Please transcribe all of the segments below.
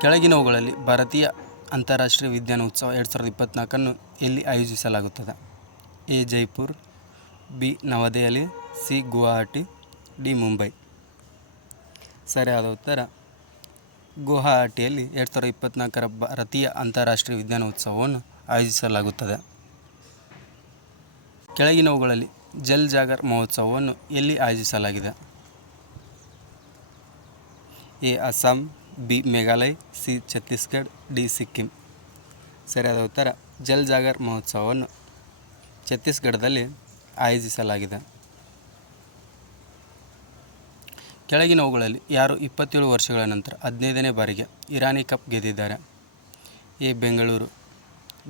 ಕೆಳಗಿನವುಗಳಲ್ಲಿ ಭಾರತೀಯ ಅಂತಾರಾಷ್ಟ್ರೀಯ ವಿಜ್ಞಾನ ಉತ್ಸವ ಎರಡು ಸಾವಿರದ ಇಪ್ಪತ್ತ್ನಾಲ್ಕನ್ನು ಎಲ್ಲಿ ಆಯೋಜಿಸಲಾಗುತ್ತದೆ? A. Jaipur, B. Navadehali, C. Guwahati, D. Mumbai. ಸರಿಯಾದ ಉತ್ತರ. ಗುವಾಹಟಿಯಲ್ಲಿ ಎರಡು ಸಾವಿರದ ಇಪ್ಪತ್ತ್ನಾಲ್ಕರ ಭಾರತೀಯ ಅಂತಾರಾಷ್ಟ್ರೀಯ ವಿಜ್ಞಾನ ಉತ್ಸವವನ್ನು ಆಯೋಜಿಸಲಾಗುತ್ತದೆ. ಕೆಳಗಿನವುಗಳಲ್ಲಿ ಜಲ್ ಜಾಗರ್ ಮಹೋತ್ಸವವನ್ನು ಎಲ್ಲಿ ಆಯೋಜಿಸಲಾಗಿದೆ? A. Assam B Meghalaya, C Chhattisgarh, D Sikkim. ಸರಿಯಾದ ಉತ್ತರ, ಜಲ್ ಜಾಗರ್ ಮಹೋತ್ಸವವನ್ನು ಛತ್ತೀಸ್ಗಢದಲ್ಲಿ ಆಯೋಜಿಸಲಾಗಿದೆ. ಕೆಳಗಿನವುಗಳಲ್ಲಿ ಯಾರು ಇಪ್ಪತ್ತೇಳು ವರ್ಷಗಳ ನಂತರ ಹದಿನೈದನೇ ಬಾರಿಗೆ ಇರಾನಿ ಕಪ್ ಗೆದ್ದಿದ್ದಾರೆ? A. Bengaluru,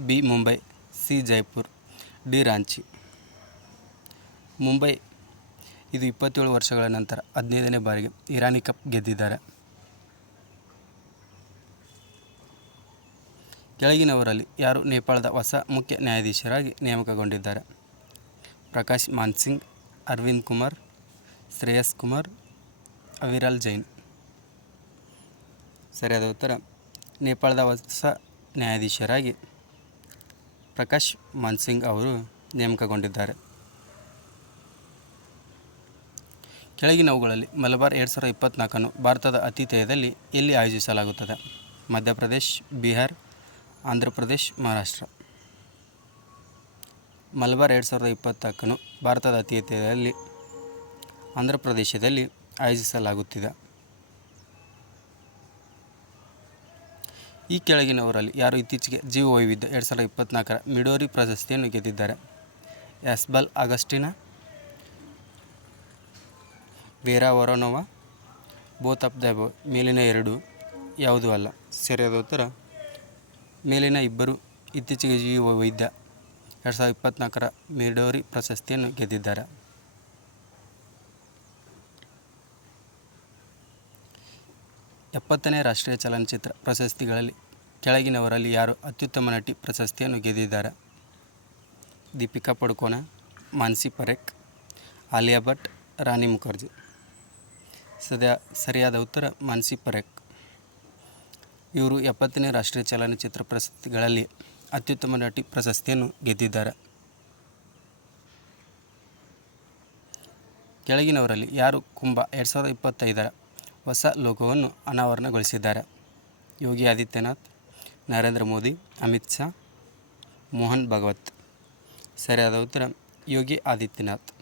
B. Mumbai, C. Jaipur, D. Ranchi. Mumbai ಇದು ಇಪ್ಪತ್ತೇಳು ವರ್ಷಗಳ ನಂತರ ಹದಿನೈದನೇ ಬಾರಿಗೆ ಇರಾನಿ ಕಪ್ ಗೆದ್ದಿದ್ದಾರೆ. ಕೆಳಗಿನವರಲ್ಲಿ ಯಾರು ನೇಪಾಳದ ಹೊಸ ಮುಖ್ಯ ನ್ಯಾಯಾಧೀಶರಾಗಿ ನೇಮಕಗೊಂಡಿದ್ದಾರೆ? ಪ್ರಕಾಶ್ ಮಾನ್ಸಿಂಗ್, ಅರವಿಂದ್ ಕುಮಾರ್, ಶ್ರೇಯಸ್ ಕುಮಾರ್, ಅವಿರಲ್ ಜೈನ್. ಸರಿಯಾದ ಉತ್ತರ, ನೇಪಾಳದ ಹೊಸ ನ್ಯಾಯಾಧೀಶರಾಗಿ ಪ್ರಕಾಶ್ ಮಾನ್ಸಿಂಗ್ ಅವರು ನೇಮಕಗೊಂಡಿದ್ದಾರೆ. ಕೆಳಗಿನವುಗಳಲ್ಲಿ ಮಲಬಾರ್ ಎರಡು ಸಾವಿರದ ಇಪ್ಪತ್ತ್ನಾಲ್ಕನ್ನು ಭಾರತದ ಆತಿಥೇಯದಲ್ಲಿ ಎಲ್ಲಿ ಆಯೋಜಿಸಲಾಗುತ್ತದೆ? ಮಧ್ಯಪ್ರದೇಶ್, ಬಿಹಾರ್ ಆಂಧ್ರ ಪ್ರದೇಶ್, ಮಹಾರಾಷ್ಟ್ರ. ಮಲಬಾರ್ ಎರಡು ಸಾವಿರದ ಇಪ್ಪತ್ತಕ್ಕನ್ನು ಭಾರತದ ಆತಿಥೇಯದಲ್ಲಿ ಆಂಧ್ರ ಪ್ರದೇಶದಲ್ಲಿ ಆಯೋಜಿಸಲಾಗುತ್ತಿದೆ. ಈ ಕೆಳಗಿನವರಲ್ಲಿ ಯಾರು ಇತ್ತೀಚೆಗೆ ಜೀವ ವೈವಿಧ್ಯ ಎರಡು ಸಾವಿರದ ಇಪ್ಪತ್ತ್ನಾಲ್ಕರ ಮಿಡೋರಿ ಪ್ರಶಸ್ತಿಯನ್ನು ಗೆದ್ದಿದ್ದಾರೆ? ಎಸ್ಬಲ್ Agustina, Vera Voronova, both of the ಮೇಲಿನ ಎರಡು ಯಾವುದೂ ಅಲ್ಲ. ಸರಿಯಾದ ಉತ್ತರ ಮೇಲಿನ ಇಬ್ಬರು ಇತ್ತೀಚೆಗೆ ಜೀವ ವೈದ್ಯ. ಎರಡು ಸಾವಿರದ ಇಪ್ಪತ್ನಾಲ್ಕರ ಮಿಡೋರಿ ಪ್ರಶಸ್ತಿಯನ್ನು ಗೆದ್ದಿದ್ದಾರೆ. ಎಪ್ಪತ್ತನೇ ರಾಷ್ಟ್ರೀಯ ಚಲನಚಿತ್ರ ಪ್ರಶಸ್ತಿಗಳಲ್ಲಿ ಕೆಳಗಿನವರಲ್ಲಿ ಯಾರು ಅತ್ಯುತ್ತಮ ನಟಿ ಪ್ರಶಸ್ತಿಯನ್ನು ಗೆದ್ದಿದ್ದಾರೆ? ದೀಪಿಕಾ ಪಡುಕೋಣ, ಮಾನ್ಸಿ ಪರೇಖ್, ಆಲಿಯಾ ಭಟ್, ರಾಣಿ ಮುಖರ್ಜಿ. ಸದ್ಯ ಸರಿಯಾದ ಉತ್ತರ ಮಾನ್ಸಿ ಪರೇಖ್. ಇವರು ಎಪ್ಪತ್ತನೇ ರಾಷ್ಟ್ರೀಯ ಚಲನಚಿತ್ರ ಪ್ರಶಸ್ತಿಗಳಲ್ಲಿ ಅತ್ಯುತ್ತಮ ನಟಿ ಪ್ರಶಸ್ತಿಯನ್ನು ಗೆದ್ದಿದ್ದಾರೆ. ಕೆಳಗಿನವರಲ್ಲಿ ಯಾರು ಕುಂಭ ಎರಡು ಸಾವಿರದ ಇಪ್ಪತ್ತೈದರ ಹೊಸ ಲೋಗೋವನ್ನು ಅನಾವರಣಗೊಳಿಸಿದ್ದಾರೆ? ಯೋಗಿ ಆದಿತ್ಯನಾಥ್, ನರೇಂದ್ರ ಮೋದಿ, ಅಮಿತ್ ಶಾ, ಮೋಹನ್ ಭಗವತ್. ಸರಿಯಾದ ಉತ್ತರ, ಯೋಗಿ ಆದಿತ್ಯನಾಥ್.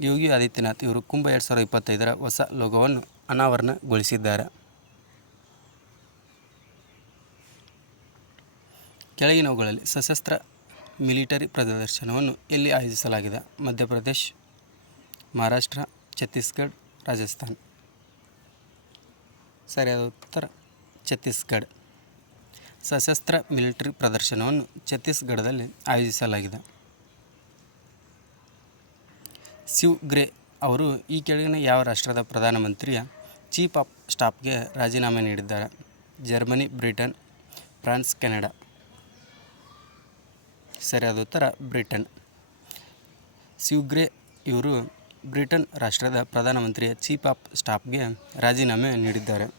ಯೋಗಿ ಆದಿತ್ಯನಾಥ್ ಇವರು ಕುಂಭ ಎರಡು ಸಾವಿರದ ಇಪ್ಪತ್ತೈದರ ಹೊಸ ಲೋಗೋವನ್ನು ಅನಾವರಣಗೊಳಿಸಿದ್ದಾರೆ. ಕೆಳಗಿನವುಗಳಲ್ಲಿ ಸಶಸ್ತ್ರ ಮಿಲಿಟರಿ ಪ್ರದರ್ಶನವನ್ನು ಎಲ್ಲಿ ಆಯೋಜಿಸಲಾಗಿದೆ. ಮಧ್ಯಪ್ರದೇಶ್, ಮಹಾರಾಷ್ಟ್ರ, ಛತ್ತೀಸ್ಗಢ, ರಾಜಸ್ಥಾನ್. ಸರಿಯಾದ ಉತ್ತರ, ಛತ್ತೀಸ್ಗಢ. ಸಶಸ್ತ್ರ ಮಿಲಿಟರಿ ಪ್ರದರ್ಶನವನ್ನು ಛತ್ತೀಸ್ಗಢದಲ್ಲಿ ಆಯೋಜಿಸಲಾಗಿದೆ. ಸಿವ್ ಗ್ರೇ ಅವರು ಈ ಕೆಳಗಿನ ಯಾವ ರಾಷ್ಟ್ರದ ಪ್ರಧಾನಮಂತ್ರಿಯ ಚೀಫ್ ಆಫ್ ಸ್ಟಾಫ್ಗೆ ರಾಜೀನಾಮೆ ನೀಡಿದ್ದಾರೆ? Germany, Britain, France, Canada. ಸರಿಯಾದ ಉತ್ತರ, ಬ್ರಿಟನ್. ಸ್ಯೂಗ್ರೆ ಇವರು ಬ್ರಿಟನ್ ರಾಷ್ಟ್ರದ ಪ್ರಧಾನಮಂತ್ರಿಯ ಚೀಫ್ ಆಫ್ ಸ್ಟಾಫ್ಗೆ ರಾಜೀನಾಮೆ ನೀಡಿದ್ದಾರೆ.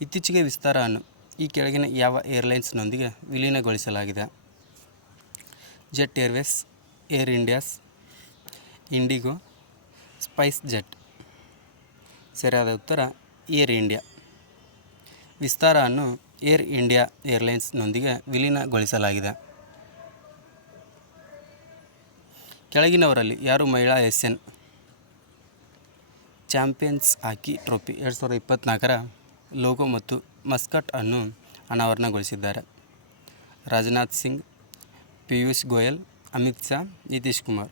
ಇತ್ತೀಚೆಗೆ ವಿಸ್ತಾರವನ್ನು ಈ ಕೆಳಗಿನ ಯಾವ ಏರ್ಲೈನ್ಸ್ನೊಂದಿಗೆ ವಿಲೀನಗೊಳಿಸಲಾಗಿದೆ? Jet Airways, Air India's, IndiGo, spice jet. ಸರಿಯಾದ ಉತ್ತರ, ಏರ್ ಇಂಡಿಯಾ. ವಿಸ್ತಾರವನ್ನು ಏರ್ ಇಂಡಿಯಾ ಏರ್ಲೈನ್ಸ್ನೊಂದಿಗೆ ವಿಲೀನಗೊಳಿಸಲಾಗಿದೆ. ಕೆಳಗಿನವರಲ್ಲಿ ಯಾರು ಮಹಿಳಾ ಏಷ್ಯನ್ ಚಾಂಪಿಯನ್ಸ್ ಹಾಕಿ ಟ್ರೋಫಿ ಎರಡು ಸಾವಿರದ ಇಪ್ಪತ್ತ್ನಾಲ್ಕರ ಲೋಗೋ ಮತ್ತು ಮಸ್ಕಟ್ ಅನ್ನು ಅನಾವರಣಗೊಳಿಸಿದ್ದಾರೆ. ರಾಜನಾಥ್ ಸಿಂಗ್, ಪಿಯೂಷ್ ಗೋಯಲ್, ಅಮಿತ್ ಶಾ, ನಿತೀಶ್ ಕುಮಾರ್.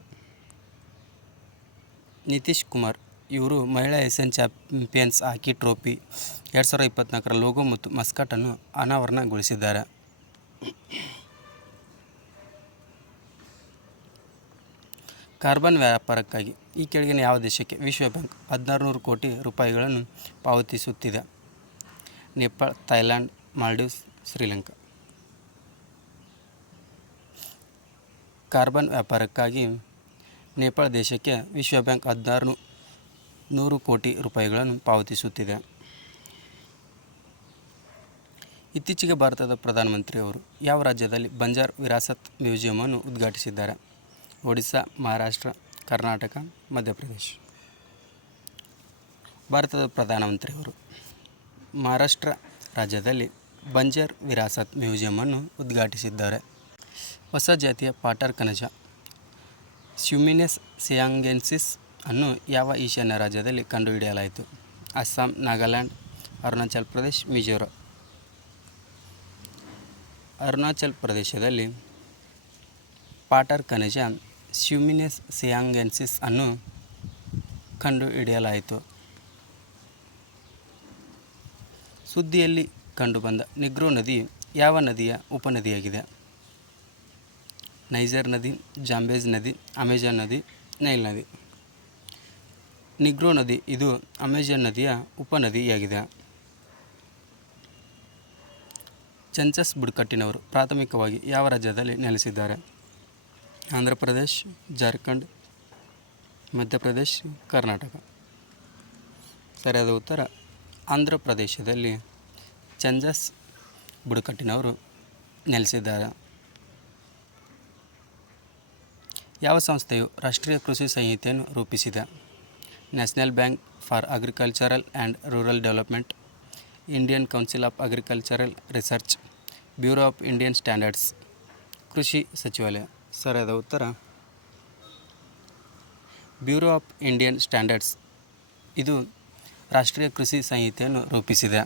ನಿತೀಶ್ ಕುಮಾರ್ ಇವರು ಮಹಿಳಾ ಏಷ್ಯನ್ ಚಾಂಪಿಯನ್ಸ್ ಹಾಕಿ ಟ್ರೋಫಿ ಎರಡು ಸಾವಿರದ ಇಪ್ಪತ್ತ್ನಾಲ್ಕರ ಲೋಗೋ ಮತ್ತು ಮಸ್ಕಟನ್ನು ಅನಾವರಣಗೊಳಿಸಿದ್ದಾರೆ. ಕಾರ್ಬನ್ ವ್ಯಾಪಾರಕ್ಕಾಗಿ ಈ ಕೆಳಗಿನ ಯಾವ ದೇಶಕ್ಕೆ ವಿಶ್ವ ಬ್ಯಾಂಕ್ ಹದಿನಾರು ನೂರು ಕೋಟಿ ರೂಪಾಯಿಗಳನ್ನು ಪಾವತಿಸುತ್ತಿದೆ? ನೇಪಾಳ ಥೈಲ್ಯಾಂಡ್ ಮಾಲ್ಡೀವ್ಸ್, ಶ್ರೀಲಂಕಾ. ಕಾರ್ಬನ್ ವ್ಯಾಪಾರಕ್ಕಾಗಿ ನೇಪಾಳ ದೇಶಕ್ಕೆ ವಿಶ್ವ ಬ್ಯಾಂಕ್ ಹದಿನಾರು ನೂರು ಕೋಟಿ ರೂಪಾಯಿಗಳನ್ನು ಪಾವತಿಸುತ್ತಿದೆ. ಇತ್ತೀಚೆಗೆ ಭಾರತದ ಪ್ರಧಾನಮಂತ್ರಿಯವರು ಯಾವ ರಾಜ್ಯದಲ್ಲಿ ಬಂಜಾರ್ ವಿರಾಸತ್ ಮ್ಯೂಸಿಯಮನ್ನು ಉದ್ಘಾಟಿಸಿದ್ದಾರೆ? ಒಡಿಸ್ಸಾ, ಮಹಾರಾಷ್ಟ್ರ, ಕರ್ನಾಟಕ, ಮಧ್ಯಪ್ರದೇಶ. ಭಾರತದ ಪ್ರಧಾನಮಂತ್ರಿಯವರು ಮಹಾರಾಷ್ಟ್ರ ರಾಜ್ಯದಲ್ಲಿ ಬಂಜಾರ್ ವಿರಾಸತ್ ಮ್ಯೂಸಿಯಮನ್ನು ಉದ್ಘಾಟಿಸಿದ್ದಾರೆ. ಹೊಸ ಜಾತಿಯ ಪಾಟರ್ ಕಣಜ ಸ್ಯುಮಿನೆಸ್ ಸಿಯಾಂಗೆನ್ಸಿಸ್ ಅನ್ನು ಯಾವ ಈಶಾನ್ಯ ರಾಜ್ಯದಲ್ಲಿ ಕಂಡುಹಿಡಿಯಲಾಯಿತು? ಅಸ್ಸಾಂ, ನಾಗಾಲ್ಯಾಂಡ್, ಅರುಣಾಚಲ್ ಪ್ರದೇಶ್, ಮಿಜೋರಾಂ. ಅರುಣಾಚಲ್ ಪ್ರದೇಶದಲ್ಲಿ ಪಾಟರ್ ಖನಿಜ ಸ್ಯುಮಿನೆಸ್ ಸಿಯಾಂಗೆನ್ಸಿಸ್ ಅನ್ನು ಕಂಡುಹಿಡಿಯಲಾಯಿತು. ಸುದ್ದಿಯಲ್ಲಿ ಕಂಡುಬಂದ ನಿಗ್ರೋ ನದಿ ಯಾವ ನದಿಯ ಉಪನದಿಯಾಗಿದೆ? ನೈಜರ್ ನದಿ, ಜಾಂಬೇಜ್ ನದಿ, ಅಮೆಜಾನ್ ನದಿ, ನೈಲ್ ನದಿ. ನಿಗ್ರೋ ನದಿ ಇದು ಅಮೆಜಾನ್ ನದಿಯ ಉಪನದಿಯಾಗಿದೆ. ಚಂಚಸ್ ಬುಡಕಟ್ಟಿನವರು ಪ್ರಾಥಮಿಕವಾಗಿ ಯಾವ ರಾಜ್ಯದಲ್ಲಿ ನೆಲೆಸಿದ್ದಾರೆ? ಆಂಧ್ರ ಪ್ರದೇಶ್, ಜಾರ್ಖಂಡ್ ಮಧ್ಯಪ್ರದೇಶ್ ಕರ್ನಾಟಕ. ಸರಿಯಾದ ಉತ್ತರ, ಆಂಧ್ರ ಪ್ರದೇಶದಲ್ಲಿ ಚಂಜಸ್ ಬುಡಕಟ್ಟಿನವರು ನೆಲೆಸಿದ್ದಾರೆ. ಯಾವ ಸಂಸ್ಥೆಯು ರಾಷ್ಟ್ರೀಯ ಕೃಷಿ ಸಂಹಿತೆಯನ್ನು ರೂಪಿಸಿದೆ? National bank for agricultural and rural development Indian council of agricultural research bureau of Indian standards ಕೃಷಿ ಸಚಿವಾಲಯ ಸರಿಯಾದ ಉತ್ತರ ಬ್ಯೂರೋ ಆಫ್ ಇಂಡಿಯನ್ ಸ್ಟ್ಯಾಂಡರ್ಡ್ಸ್ ಇದು ರಾಷ್ಟ್ರೀಯ ಕೃಷಿ ಸಂಹಿತೆಯನ್ನು ರೂಪಿಸಿದೆ